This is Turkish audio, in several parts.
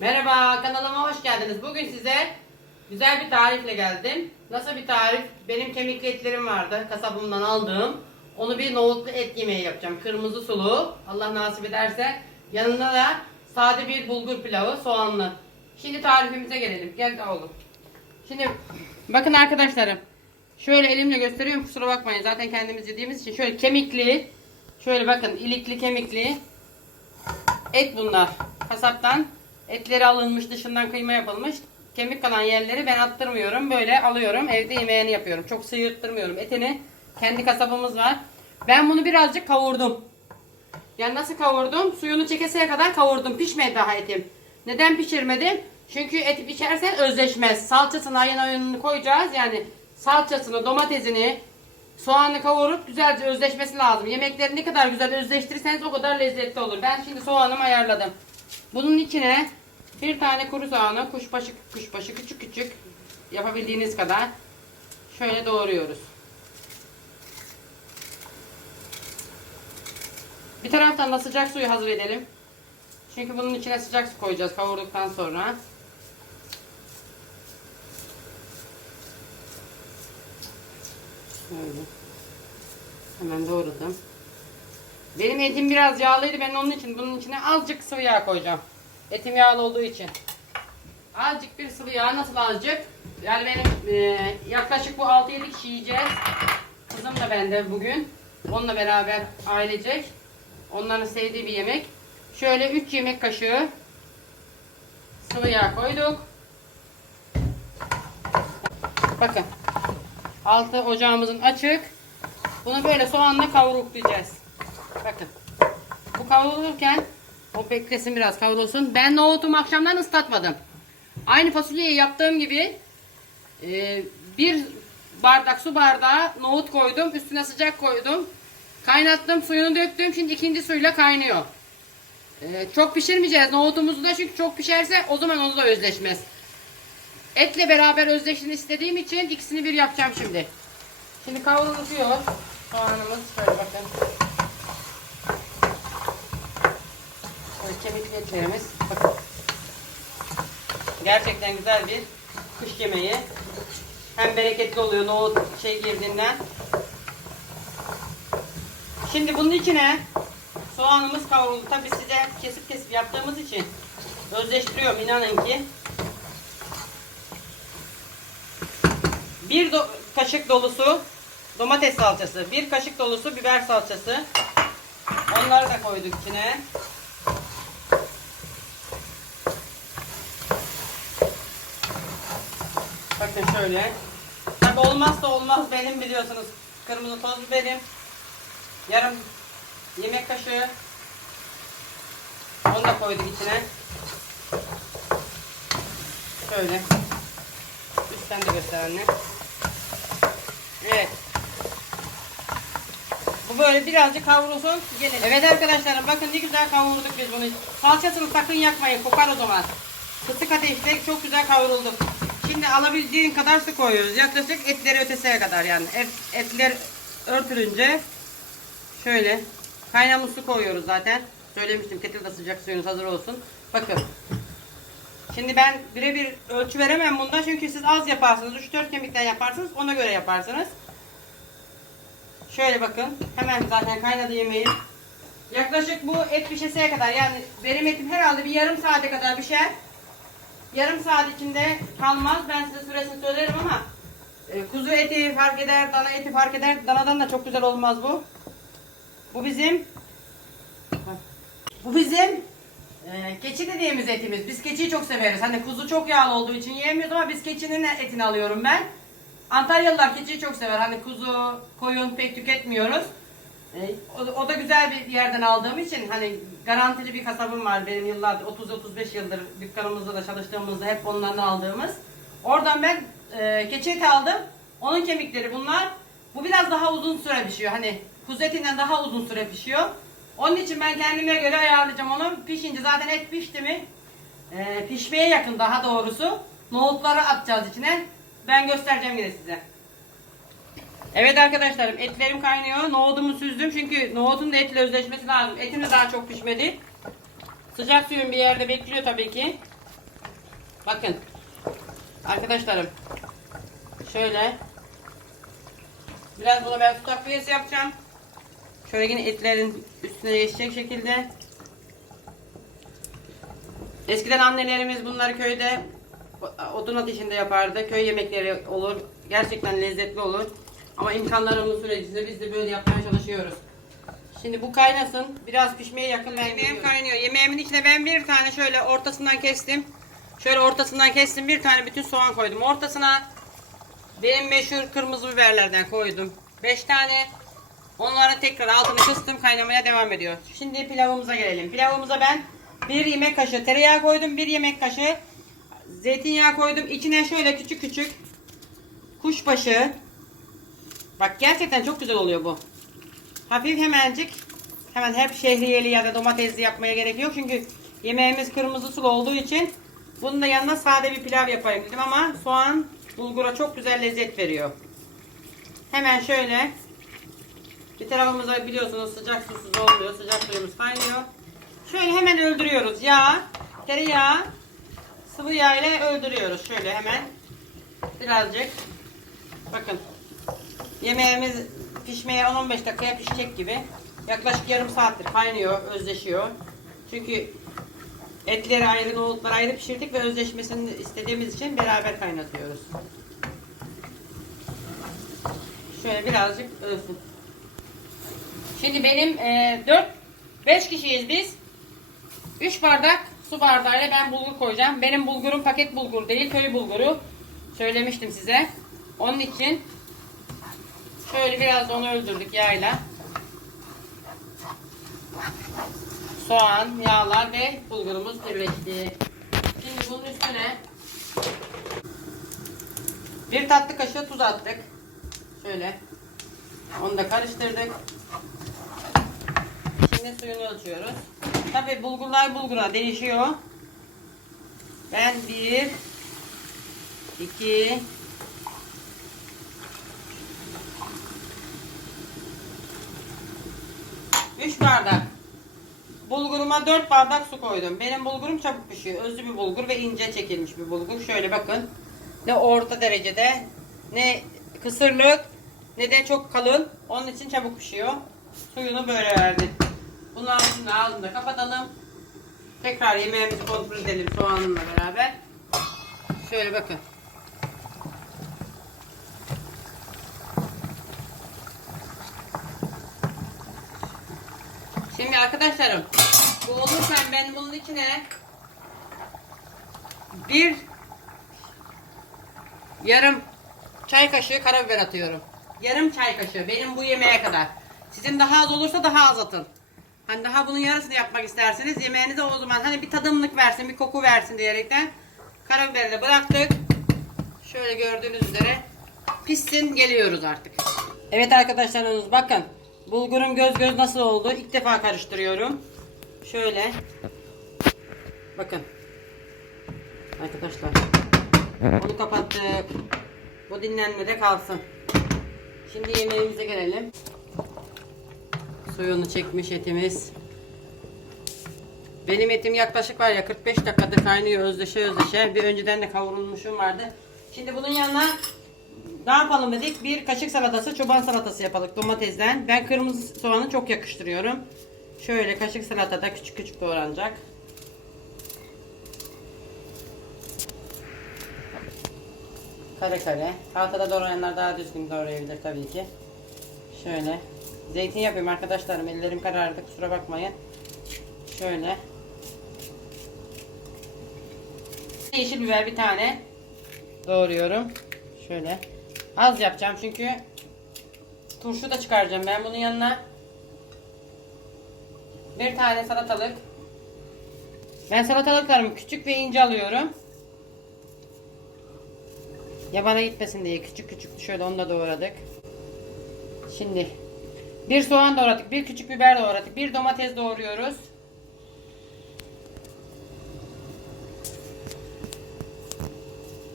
Merhaba kanalıma hoş geldiniz. Bugün size güzel bir tarifle geldim. Nasıl bir tarif? Benim kemikli etlerim vardı. Kasabımdan aldığım. Onu bir nohutlu et yemeği yapacağım. Kırmızı sulu. Allah nasip ederse. Yanında da sade bir bulgur pilavı soğanlı. Şimdi tarifimize gelelim. Gel oğlum. Şimdi bakın arkadaşlarım. Şöyle elimle gösteriyorum kusura bakmayın. Zaten kendimiz yediğimiz için. Şöyle kemikli. Şöyle bakın ilikli kemikli. Et bunlar. Kasaptan etleri alınmış, dışından kıyma yapılmış. Kemik kalan yerleri ben attırmıyorum. Böyle alıyorum. Evde yemeğini yapıyorum. Çok sıyırttırmıyorum. Etini kendi kasabımız var. Ben bunu birazcık kavurdum. Yani nasıl kavurdum? Suyunu çekeseye kadar kavurdum. Pişmedi daha etim. Neden pişirmedim? Çünkü eti pişerse özleşmez. Salçasını ayın ayını koyacağız. Yani salçasını, domatesini, soğanı kavurup güzelce özleşmesi lazım. Yemekleri ne kadar güzel özleştirirseniz o kadar lezzetli olur. Ben şimdi soğanımı ayarladım. Bunun içine bir tane kuru soğanı kuşbaşı kuşbaşı küçük küçük yapabildiğiniz kadar şöyle doğruyoruz. Bir taraftan da sıcak suyu hazır edelim. Çünkü bunun içine sıcak su koyacağız kavurduktan sonra. Şöyle. Hemen doğradım. Benim etim biraz yağlıydı. Ben onun için bunun içine azıcık sıvı yağ koyacağım. Etim yağlı olduğu için. Azıcık bir sıvı yağ. Nasıl azıcık? Yani benim e, yaklaşık bu 6-7 kişi yiyeceğiz. Kızım da bende bugün. Onunla beraber ailecek. Onların sevdiği bir yemek. Şöyle 3 yemek kaşığı sıvı yağ koyduk. Bakın. Altı ocağımızın açık. Bunu böyle soğanla kavuruklayacağız. Bakın. Bu kavrulurken o beklesin biraz kavrulsun. Ben nohutumu akşamdan ıslatmadım. Aynı fasulyeyi yaptığım gibi e, bir bardak su bardağı nohut koydum. Üstüne sıcak koydum. Kaynattım suyunu döktüm. Şimdi ikinci suyla kaynıyor. E, çok pişirmeyeceğiz nohutumuzu da çünkü çok pişerse o zaman onu da özleşmez. Etle beraber özleşini istediğim için ikisini bir yapacağım şimdi. Şimdi kavruluyor soğanımız. Şöyle bakın. Kemikli etlerimiz. Gerçekten güzel bir kış yemeği. Hem bereketli oluyor nohut şey girdiğinden. Şimdi bunun içine soğanımız kavruldu. Tabi size kesip kesip yaptığımız için özleştiriyorum inanın ki. Bir do- kaşık dolusu domates salçası, bir kaşık dolusu biber salçası. Onları da koyduk içine. Bakın şöyle. Tabi olmazsa olmaz benim biliyorsunuz. Kırmızı toz biberim. Yarım yemek kaşığı. Onu da koyduk içine. Şöyle. Üstten de göster anne. Evet. Bu böyle birazcık kavrulsun. Gelelim. Evet arkadaşlarım bakın ne güzel kavurduk biz bunu. Salçasını sakın yakmayın. Kokar o zaman. Kısık ateşte çok güzel kavruldu. Şimdi alabildiğin kadar su koyuyoruz. Yaklaşık etleri öteseye kadar yani. Et, etler örtülünce şöyle kaynamış su koyuyoruz zaten. Söylemiştim kettle'da sıcak suyunuz hazır olsun. Bakın. Şimdi ben birebir ölçü veremem bunda çünkü siz az yaparsınız. 3-4 kemikten yaparsınız. Ona göre yaparsınız. Şöyle bakın. Hemen zaten kaynadı yemeğim. Yaklaşık bu et pişeseye kadar yani benim etim herhalde bir yarım saate kadar pişer. Yarım saat içinde kalmaz. Ben size süresini söylerim ama e, kuzu eti fark eder, dana eti fark eder. Danadan da çok güzel olmaz bu. Bu bizim bu bizim e, keçi dediğimiz etimiz. Biz keçiyi çok severiz. Hani kuzu çok yağlı olduğu için yiyemiyoruz ama biz keçinin etini alıyorum ben. Antalyalılar keçiyi çok sever. Hani kuzu, koyun pek tüketmiyoruz. O, o da güzel bir yerden aldığım için hani garantili bir kasabım var benim yıllardır 30-35 yıldır dükkanımızda da çalıştığımızda hep onlardan aldığımız. Oradan ben e, keçi eti aldım. Onun kemikleri bunlar. Bu biraz daha uzun süre pişiyor. Hani kuzu etinden daha uzun süre pişiyor. Onun için ben kendime göre ayarlayacağım onu. Pişince zaten et pişti mi e, pişmeye yakın daha doğrusu nohutları atacağız içine. Ben göstereceğim yine size. Evet arkadaşlarım etlerim kaynıyor. Nohudumu süzdüm çünkü nohutun da etle özleşmesi lazım. Etim de daha çok pişmedi. Sıcak suyun bir yerde bekliyor tabii ki. Bakın. Arkadaşlarım. Şöyle. Biraz buna ben su takviyesi yapacağım. Şöyle yine etlerin üstüne geçecek şekilde. Eskiden annelerimiz bunları köyde odun ateşinde yapardı. Köy yemekleri olur. Gerçekten lezzetli olur. Ama imkanlarımız sürecince biz de böyle yapmaya çalışıyoruz. Şimdi bu kaynasın. Biraz pişmeye yakın ben Yemeğim kaynıyor. Yemeğimin içine ben bir tane şöyle ortasından kestim. Şöyle ortasından kestim. Bir tane bütün soğan koydum. Ortasına benim meşhur kırmızı biberlerden koydum. 5 tane. Onları tekrar altını kıstım. Kaynamaya devam ediyor. Şimdi pilavımıza gelelim. Pilavımıza ben bir yemek kaşığı tereyağı koydum. Bir yemek kaşığı zeytinyağı koydum. İçine şöyle küçük küçük kuşbaşı. Bak gerçekten çok güzel oluyor bu. Hafif hemencik. Hemen hep şehriyeli ya da domatesli yapmaya gerek yok. Çünkü yemeğimiz kırmızı sulu olduğu için bunun da yanına sade bir pilav yapayım dedim ama soğan bulgura çok güzel lezzet veriyor. Hemen şöyle bir tarafımıza biliyorsunuz sıcak susuz olmuyor. Sıcak suyumuz kaynıyor. Şöyle hemen öldürüyoruz. Yağ, tereyağı, sıvı yağ ile öldürüyoruz. Şöyle hemen birazcık. Bakın. Yemeğimiz pişmeye 10-15 dakikaya pişecek gibi. Yaklaşık yarım saattir kaynıyor, özleşiyor. Çünkü etleri ayrı, nohutları ayrı pişirdik ve özleşmesini istediğimiz için beraber kaynatıyoruz. Şöyle birazcık ölsün. Şimdi benim e, 4 5 kişiyiz biz. 3 bardak su bardağıyla ben bulgur koyacağım. Benim bulgurum paket bulgur değil, köy bulguru. Söylemiştim size. Onun için şöyle biraz onu öldürdük yağla. Soğan, yağlar ve bulgurumuz birleşti. Şimdi bunun üstüne bir tatlı kaşığı tuz attık. Şöyle. Onu da karıştırdık. Şimdi suyunu ölçüyoruz. Tabi bulgurlar bulgura değişiyor. Ben bir, iki, üç bardak. Bulguruma dört bardak su koydum. Benim bulgurum çabuk pişiyor. Özlü bir bulgur ve ince çekilmiş bir bulgur. Şöyle bakın. Ne orta derecede ne kısırlık ne de çok kalın. Onun için çabuk pişiyor. Suyunu böyle verdim. Bunların şimdi ağzını da kapatalım. Tekrar yemeğimizi kontrol edelim soğanla beraber. Şöyle bakın. Şimdi arkadaşlarım bu olurken ben bunun içine bir yarım çay kaşığı karabiber atıyorum. Yarım çay kaşığı benim bu yemeğe kadar. Sizin daha az olursa daha az atın. Hani daha bunun yarısını yapmak isterseniz yemeğinize o zaman hani bir tadımlık versin, bir koku versin diyerekten karabiberi de bıraktık. Şöyle gördüğünüz üzere pişsin geliyoruz artık. Evet arkadaşlarımız bakın. Bulgurum göz göz nasıl oldu? İlk defa karıştırıyorum. Şöyle. Bakın. Arkadaşlar. Onu kapattık. Bu dinlenmede kalsın. Şimdi yemeğimize gelelim. Suyunu çekmiş etimiz. Benim etim yaklaşık var ya 45 dakikadır kaynıyor özdeşe özdeşe. Bir önceden de kavrulmuşum vardı. Şimdi bunun yanına ne yapalım dedik? Bir kaşık salatası, çoban salatası yapalım domatesden. Ben kırmızı soğanı çok yakıştırıyorum. Şöyle kaşık salatada küçük küçük doğranacak. Kare kare. Tahtada doğrayanlar daha düzgün doğrayabilir tabii ki. Şöyle. Zeytin yapayım arkadaşlarım. Ellerim karardı kusura bakmayın. Şöyle. Yeşil biber bir tane doğruyorum. Şöyle. Az yapacağım çünkü turşu da çıkaracağım ben bunun yanına. Bir tane salatalık. Ben salatalıklarımı küçük ve ince alıyorum. Yabana gitmesin diye küçük küçük şöyle onu da doğradık. Şimdi bir soğan doğradık, bir küçük biber doğradık, bir domates doğruyoruz.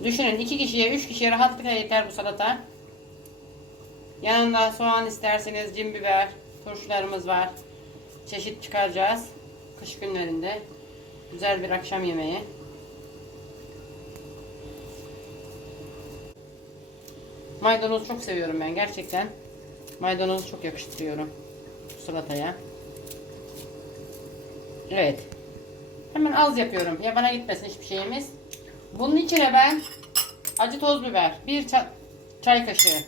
Düşünün iki kişiye, üç kişiye rahatlıkla yeter bu salata. Yanında soğan isterseniz cin biber, turşularımız var. Çeşit çıkaracağız. Kış günlerinde. Güzel bir akşam yemeği. Maydanoz çok seviyorum ben gerçekten. Maydanozu çok yakıştırıyorum salataya. Evet. Hemen az yapıyorum. Yabana gitmesin hiçbir şeyimiz. Bunun içine ben acı toz biber. Bir ça- çay kaşığı.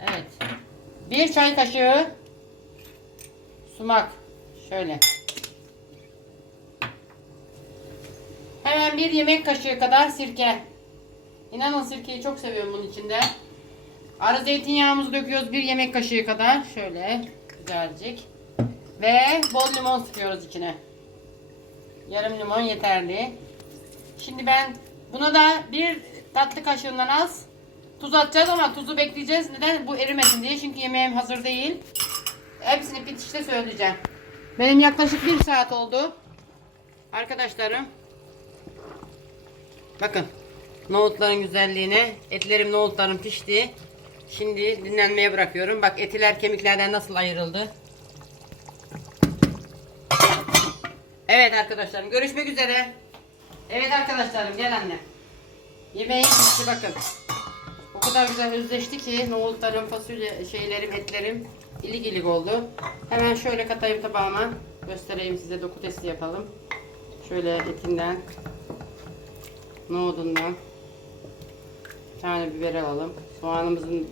Evet. Bir çay kaşığı sumak. Şöyle. Hemen bir yemek kaşığı kadar sirke. İnanın sirkeyi çok seviyorum bunun içinde. Arı zeytinyağımızı döküyoruz bir yemek kaşığı kadar. Şöyle güzelcik. Ve bol limon sıkıyoruz içine. Yarım limon yeterli. Şimdi ben buna da bir tatlı kaşığından az tuz atacağız ama tuzu bekleyeceğiz. Neden? Bu erimesin diye. Çünkü yemeğim hazır değil. Hepsini bitişte söyleyeceğim. Benim yaklaşık bir saat oldu. Arkadaşlarım. Bakın. Nohutların güzelliğine. Etlerim nohutlarım pişti. Şimdi dinlenmeye bırakıyorum. Bak etiler kemiklerden nasıl ayrıldı. Evet arkadaşlarım görüşmek üzere. Evet arkadaşlarım gel anne. Yemeğim bitti bakın. O kadar güzel özleşti ki nohutlarım, fasulye şeylerim, etlerim ilik ilik oldu. Hemen şöyle katayım tabağıma. Göstereyim size doku testi yapalım. Şöyle etinden, nohudundan bir tane biber alalım. Soğanımızın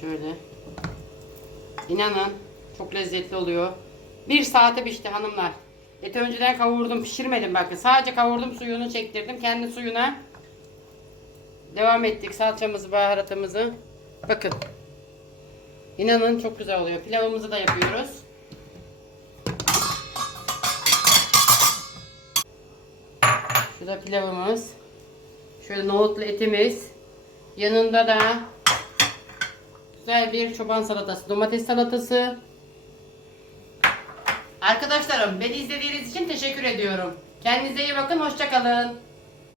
şöyle. İnanın çok lezzetli oluyor. Bir saate pişti hanımlar. Eti önceden kavurdum pişirmedim bakın. Sadece kavurdum suyunu çektirdim. Kendi suyuna devam ettik salçamızı baharatımızı. Bakın. İnanın çok güzel oluyor. Pilavımızı da yapıyoruz. Şurada pilavımız. Şöyle nohutlu etimiz. Yanında da güzel bir çoban salatası, domates salatası. Arkadaşlarım beni izlediğiniz için teşekkür ediyorum. Kendinize iyi bakın, hoşçakalın.